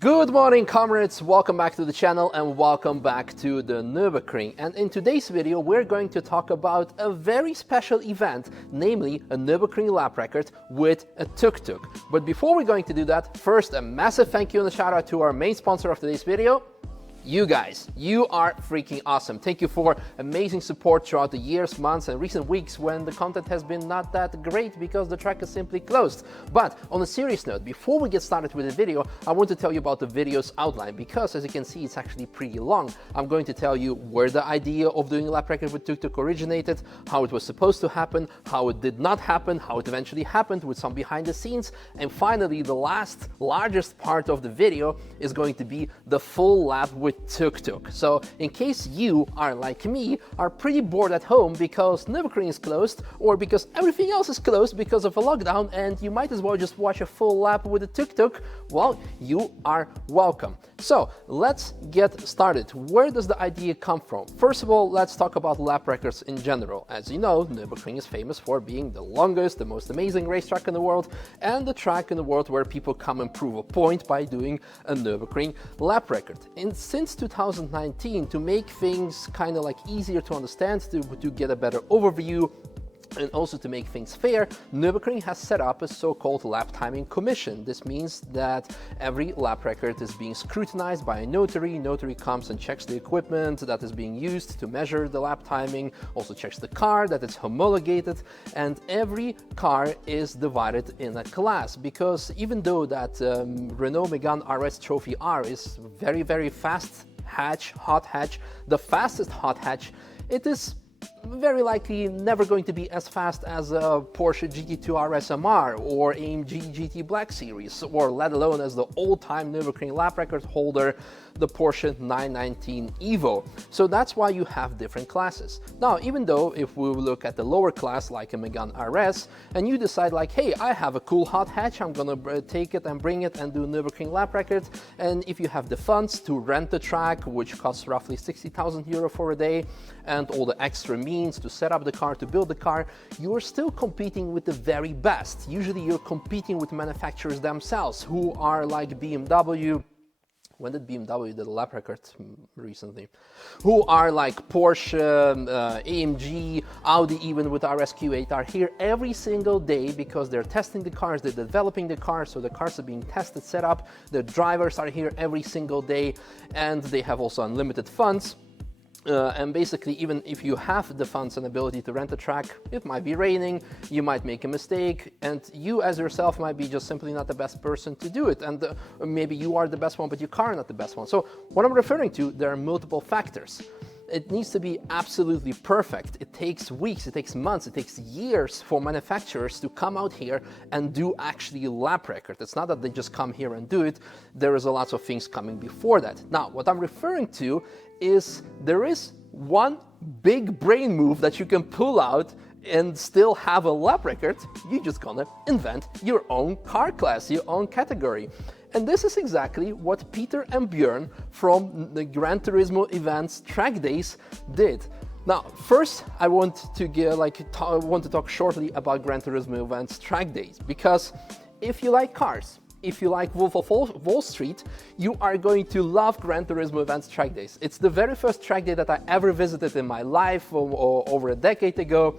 Good morning, comrades, welcome back to the channel and welcome back to the Nürburgring. And in today's video we're going to talk about a very special event, namely a Nürburgring Lap Record with a tuk-tuk. But before we're going to do that, first a massive thank you and a shout out to our main sponsor of today's video. You guys, you are freaking awesome. Thank you for amazing support throughout the years, months and recent weeks when the content has been not that great because the track is simply closed. But on a serious note, before we get started with the video, I want to tell you about the video's outline because as you can see, it's actually pretty long. I'm going to tell you where the idea of doing a lap record with tuk-tuk originated, how it was supposed to happen, how it did not happen, how it eventually happened with some behind the scenes, and finally the largest part of the video is going to be the full lap with tuk-tuk. So in case you are like me, are pretty bored at home because Nürburgring is closed or because everything else is closed because of a lockdown and you might as well just watch a full lap with a tuk-tuk, well, you are welcome. So let's get started. Where does the idea come from? First of all, let's talk about lap records in general. As you know, Nürburgring is famous for being the longest, the most amazing racetrack in the world and the track in the world where people come and prove a point by doing a Nürburgring lap record. And since 2019, to make things kind of like easier to understand, to get a better overview, and also to make things fair, Nürburgring has set up a so-called lap timing commission. This means that every lap record is being scrutinized by a notary. Notary comes and checks the equipment that is being used to measure the lap timing, also checks the car, that it's homologated, and every car is divided in a class because even though that Renault Megane RS Trophy R is very, very fast hatch, hot hatch, the fastest hot hatch, it is very likely never going to be as fast as a Porsche GT2 RS MR or AMG GT Black Series, or let alone as the all-time Nürburgring lap record holder, the Porsche 919 Evo. So that's why you have different classes. Now, even though if we look at the lower class like a Megane RS and you decide like, hey, I have a cool hot hatch, I'm gonna take it and bring it and do Nürburgring lap record, and if you have the funds to rent the track, which costs roughly 60,000 euro for a day, and all the extra means to set up the car, to build the car, you're still competing with the very best. Usually you're competing with manufacturers themselves who are like BMW. When did BMW did a lap record recently? Who are like Porsche, AMG, Audi, even with RSQ8 are here every single day because they're testing the cars, they're developing the cars, so the cars are being tested, set up, the drivers are here every single day, and they have also unlimited funds. And basically, even if you have the funds and ability to rent a track, it might be raining, you might make a mistake, and you as yourself might be just simply not the best person to do it. And maybe you are the best one, but your car not the best one. So what I'm referring to, there are multiple factors. It needs to be absolutely perfect. It takes weeks, it takes months, it takes years for manufacturers to come out here and do actually a lap record. It's not that they just come here and do it. There is a lot of things coming before that. Now, what I'm referring to is there is one big brain move that you can pull out and still have a lap record. You're just gonna invent your own car class, your own category. And this is exactly what Peter and Björn from the Gran Turismo events track days did. Now, first, I want to talk shortly about Gran Turismo events track days, because if you like cars, if you like Wolf of Wall Street, you are going to love Gran Turismo events track days. It's the very first track day that I ever visited in my life over a decade ago,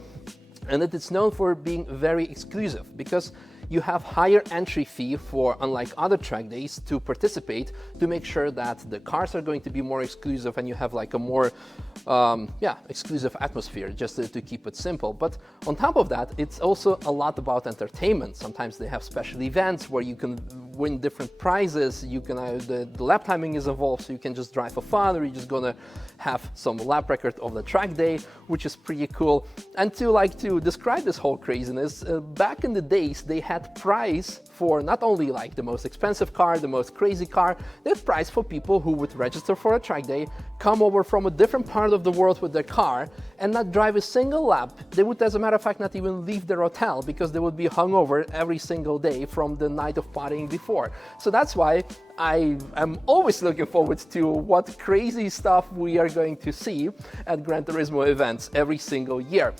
and it is known for being very exclusive because you have higher entry fee for, unlike other track days, to participate, to make sure that the cars are going to be more exclusive and you have like a more exclusive atmosphere, just to keep it simple. But on top of that, it's also a lot about entertainment. Sometimes they have special events where you can win different prizes. You can the lap timing is involved, so you can just drive for fun, or you're just gonna have some lap record of the track day, which is pretty cool. And to describe this whole craziness, back in the days they had prize for not only like the most expensive car, the most crazy car, they had prize for people who would register for a track day, come over from a different part of the world with their car and not drive a single lap. They would, as a matter of fact, not even leave their hotel because they would be hungover every single day from the night of partying before. So that's why I am always looking forward to what crazy stuff we are going to see at Gran Turismo events every single year.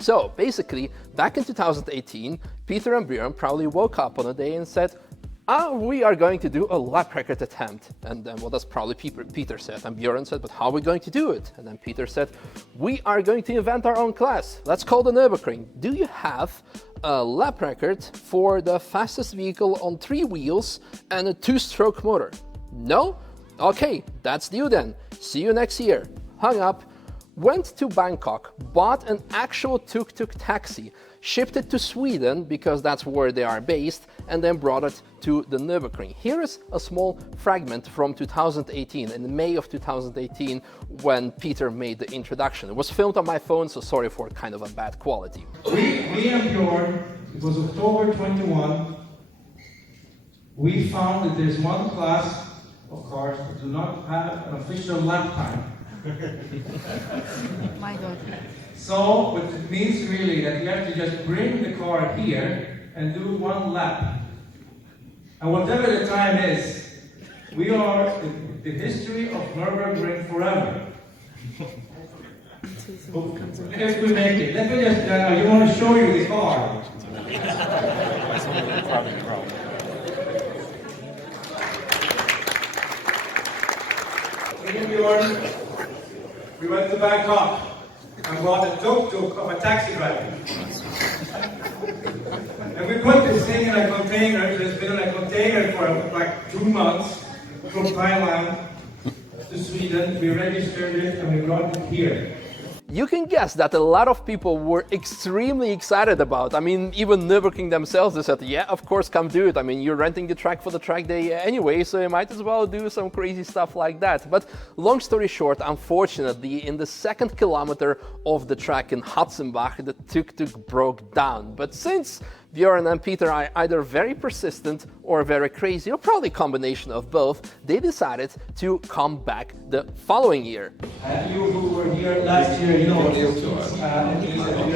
So basically, back in 2018, Peter and Björn probably woke up on a day and said, We are going to do a lap record attempt. And then, well, that's probably Peter said. And Björn said, but how are we going to do it? And then Peter said, we are going to invent our own class. Let's call the Nürburgring. Do you have a lap record for the fastest vehicle on 3 wheels and a 2-stroke motor? No? Okay, that's due then. See you next year. Hung up. Went to Bangkok, bought an actual tuk-tuk taxi, shipped it to Sweden because that's where they are based, and then brought it to the Nürburgring. Here is a small fragment from 2018, in May of 2018, when Peter made the introduction. It was filmed on my phone, so sorry for kind of a bad quality. Me and Björn, it was October 21, we found that there's one class of cars that do not have an official lap time. My God. So, what it means really that you have to just bring the car here and do 1 lap. And whatever the time is, we are the history of Nürburgring forever. If we make it, let me just, you want to show you the car. We went to Bangkok and bought a tuk-tuk of a taxi driver. And we put this thing in a container. It's been in a container for like 2 months from Thailand to Sweden. We registered it and we brought it here. You can guess that a lot of people were extremely excited about. I mean, even Nürburgring themselves, they said, yeah, of course, come do it. I mean, you're renting the track for the track day anyway, so you might as well do some crazy stuff like that. But long story short, unfortunately, in the 2nd kilometer of the track in Hatzenbach, the tuk-tuk broke down. But since Björn and Peter are either very persistent or very crazy, or probably a combination of both, they decided to come back the following year. And you who were here last year, you know this. We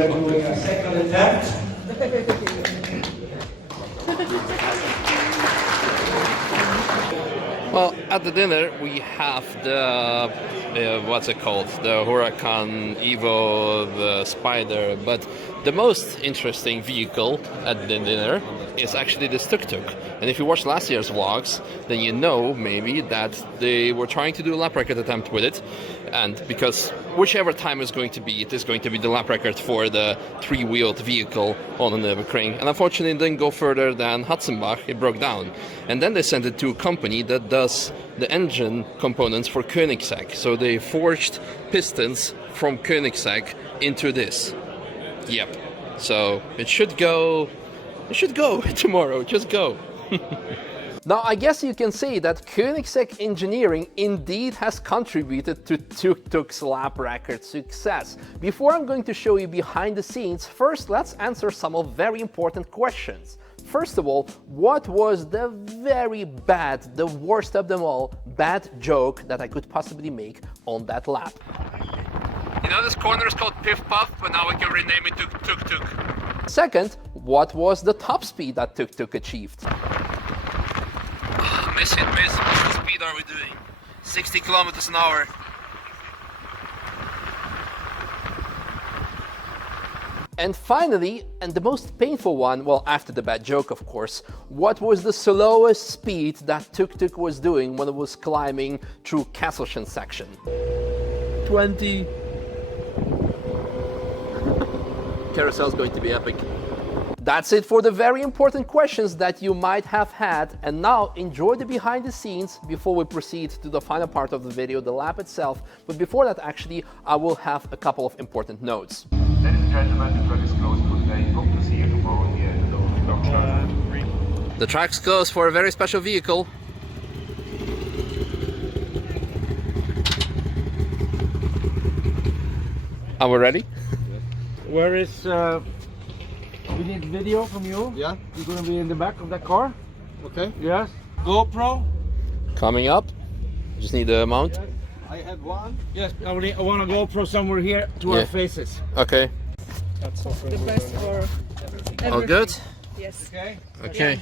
are doing a 2nd attempt. Well, at the dinner we have the, what's it called? The Huracan Evo, the Spider, but the most interesting vehicle at the dinner is actually this tuk-tuk. And if you watched last year's vlogs, then you know maybe that they were trying to do a lap record attempt with it. And because whichever time is going to be, it is going to be the lap record for the 3-wheeled vehicle on the Nürburgring. And unfortunately it didn't go further than Hatzenbach, it broke down. And then they sent it to a company that does the engine components for Koenigsegg. So they forged pistons from Koenigsegg into this. Yep. So it should go tomorrow, just go. Now, I guess you can say that Koenigsegg Engineering indeed has contributed to Tuk-Tuk's lap record success. Before I'm going to show you behind the scenes, first let's answer some of very important questions. First of all, what was the very bad, the worst of them all, bad joke that I could possibly make on that lap? You know, this corner is called Piff Puff, but now we can rename it to Tuk-Tuk. Second, what was the top speed that Tuk-Tuk achieved? Miss hit miss. What speed are we doing? 60 kilometers an hour. And finally, and the most painful one, well, after the bad joke, of course, what was the slowest speed that Tuk-Tuk was doing when it was climbing through Kesselchen section? 20. Carousel's going to be epic. That's it for the very important questions that you might have had. And now enjoy the behind the scenes before we proceed to the final part of the video, the lap itself. But before that, actually, I will have a couple of important notes. Ladies and gentlemen, the track is closed for today. Hope to see you tomorrow here at the Nürburgring. The track's closed for a very special vehicle. Are we ready? Where is, we need video from you. Yeah. You're gonna be in the back of that car. Okay. Yes. GoPro. Coming up. Just need the mount. Yes. I have one. Yes, I want a GoPro somewhere here to our faces. Okay. The best for everything. All good? Yes. Okay. Okay.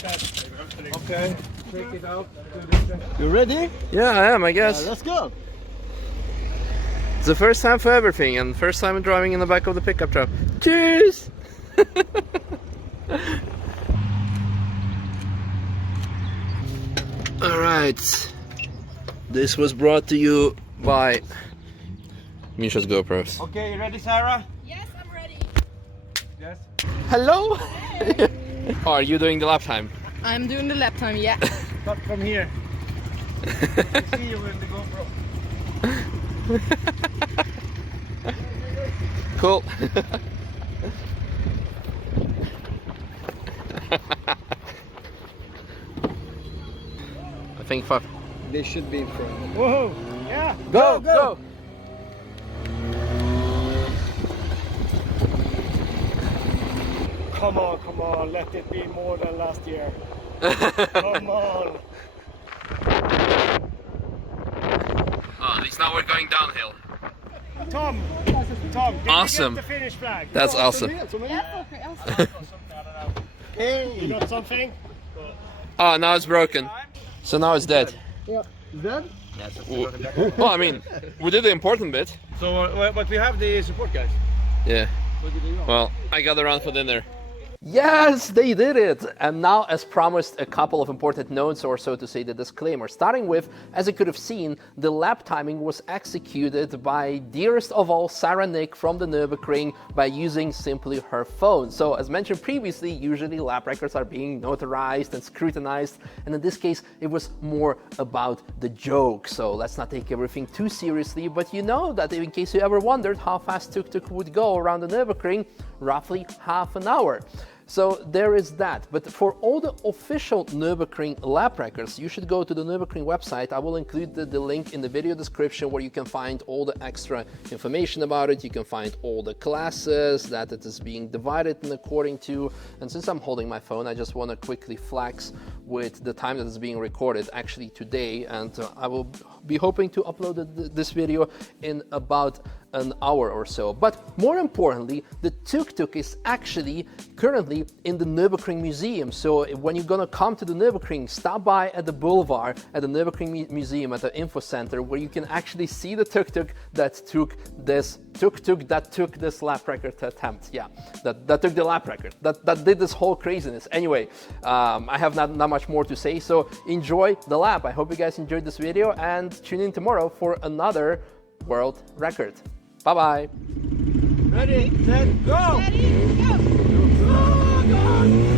Okay. Take it out. You ready? Yeah, I am, I guess. Let's go. It's the first time for everything, and first time driving in the back of the pickup truck. Cheers! right. This was brought to you by Misha's GoPros. Okay, you ready, Sarah? Yes, I'm ready. Yes. Hello! Oh, are you doing the lap time? I'm doing the lap time, yeah. Not from here. I see you in the GoPro. Cool. I think five. They should be in front. Whoa! Yeah! Go, go! Come on, let it be more than last year. Come on! Oh, at least now we're going downhill. Tom, did Awesome. you get the finish flag? That's awesome. Hey! You got something? Oh, now it's broken. So now it's dead. Yeah. Is that? Well, I mean, we did the important bit. So, but we have the support guys. Yeah. Well, I got around for dinner. Yes, they did it! And now, as promised, a couple of important notes, or so to say, the disclaimer. Starting with, as you could have seen, the lap timing was executed by dearest of all, Sarah Nick from the Nürburgring by using simply her phone. So, as mentioned previously, usually lap records are being notarized and scrutinized, and in this case, it was more about the joke. So, let's not take everything too seriously, but you know that in case you ever wondered how fast Tuk-Tuk would go around the Nürburgring, roughly half an hour. So there is that. But for all the official Nürburgring lap records, you should go to the Nürburgring website. I will include the link in the video description where you can find all the extra information about it. You can find all the classes that it is being divided in according to. And since I'm holding my phone, I just want to quickly flex with the time that is being recorded actually today. And I will be hoping to upload this video in about an hour or so. But more importantly, the Tuk-Tuk is actually currently in the Nürburgring Museum. So when you're gonna come to the Nürburgring, stop by at the boulevard at the Nürburgring Museum at the info center where you can actually see the Tuk-Tuk that took this lap record attempt. Yeah, that took the lap record. That did this whole craziness. Anyway, I have not much more to say. So enjoy the lap. I hope you guys enjoyed this video and tune in tomorrow for another world record. Bye-bye. Ready, set, go! Ready, go! Oh, God!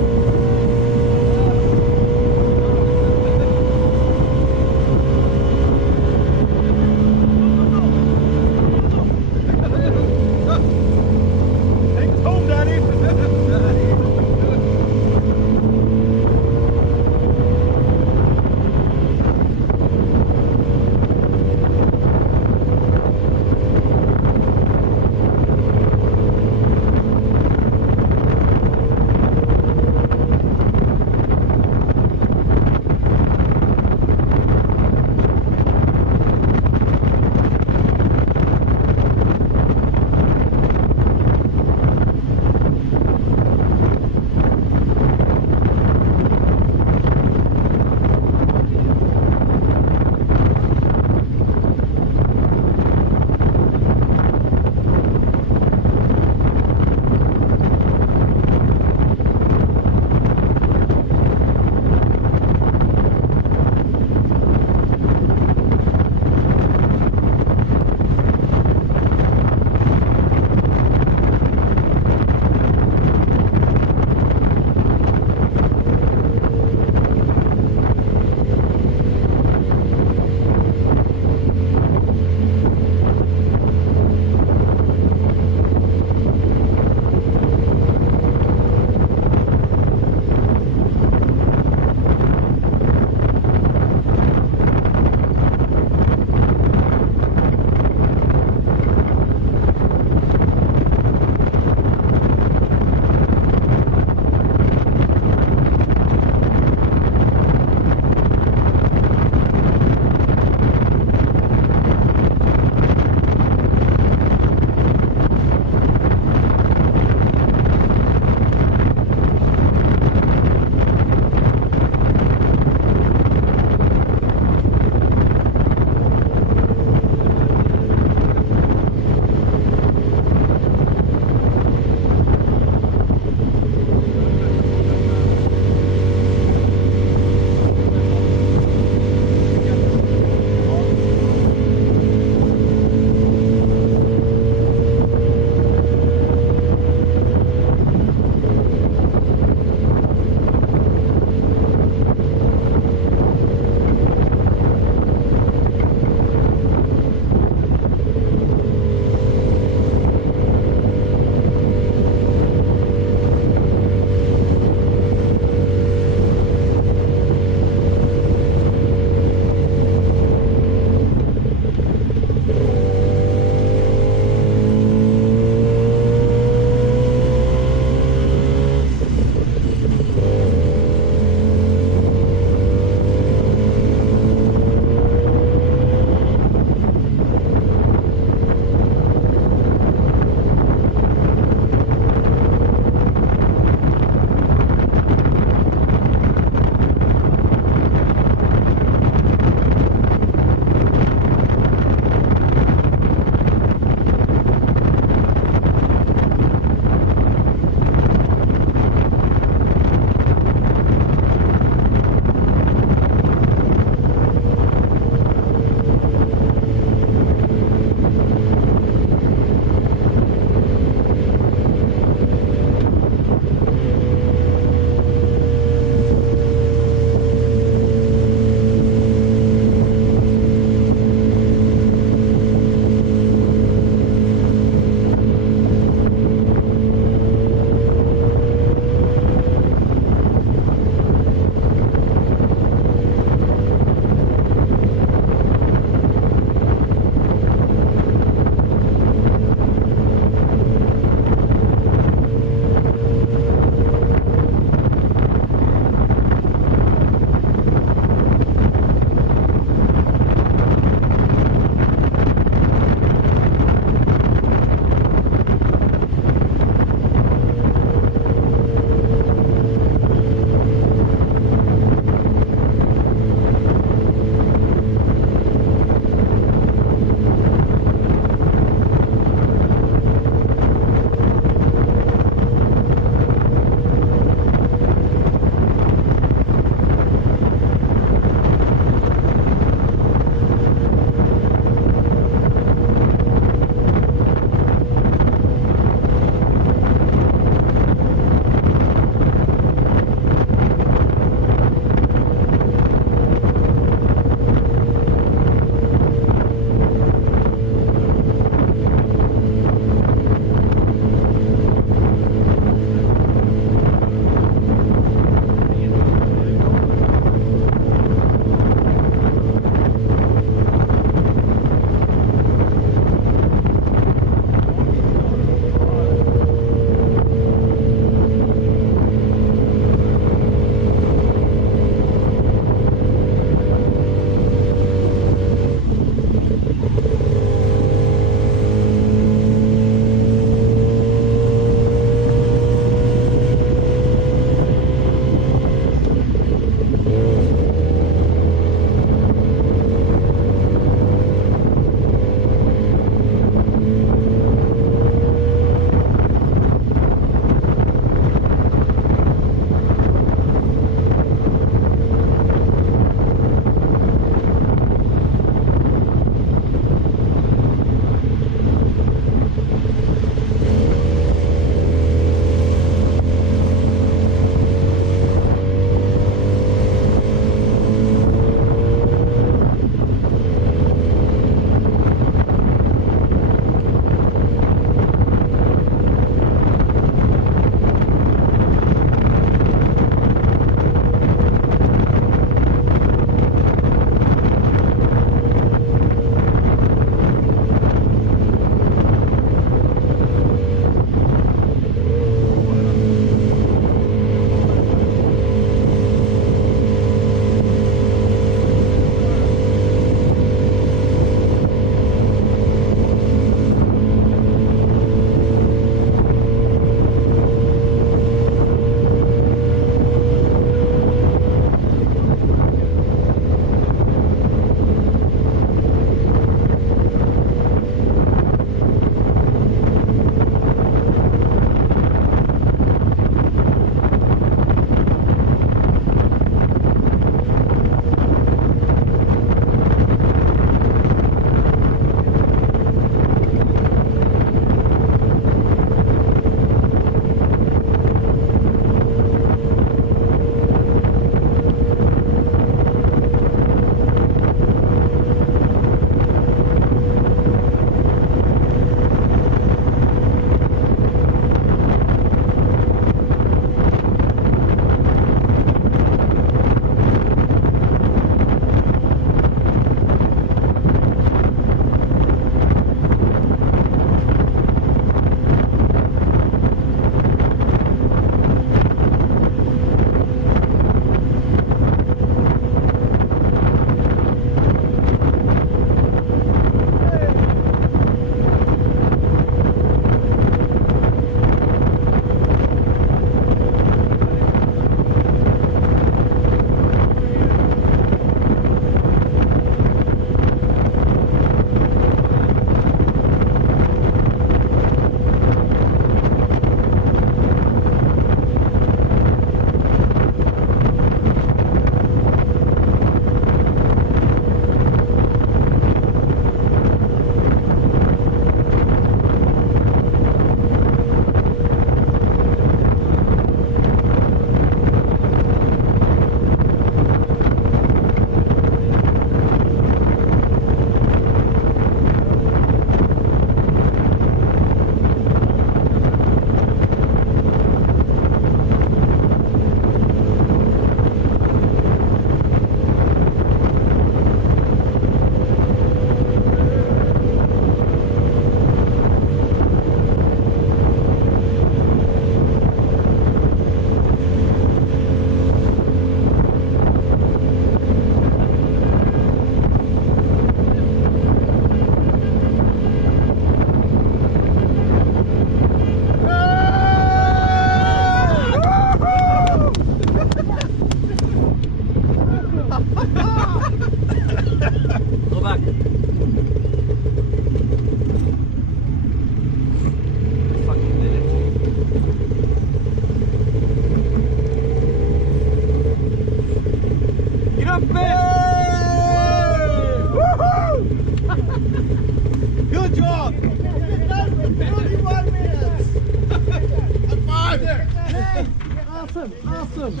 Awesome, awesome.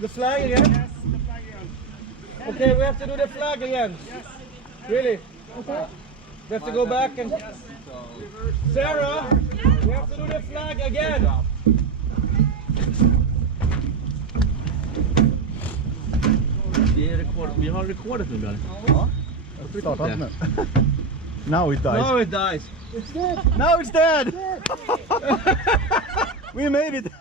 The flag again? Okay, we have to do the flag again. Really? We have to go back and... Sarah, we have to do the flag again. Vi har rekordet nu, Björn. Ja, startat nu. Now it dies. Now it dies. Now it's dead! We made it!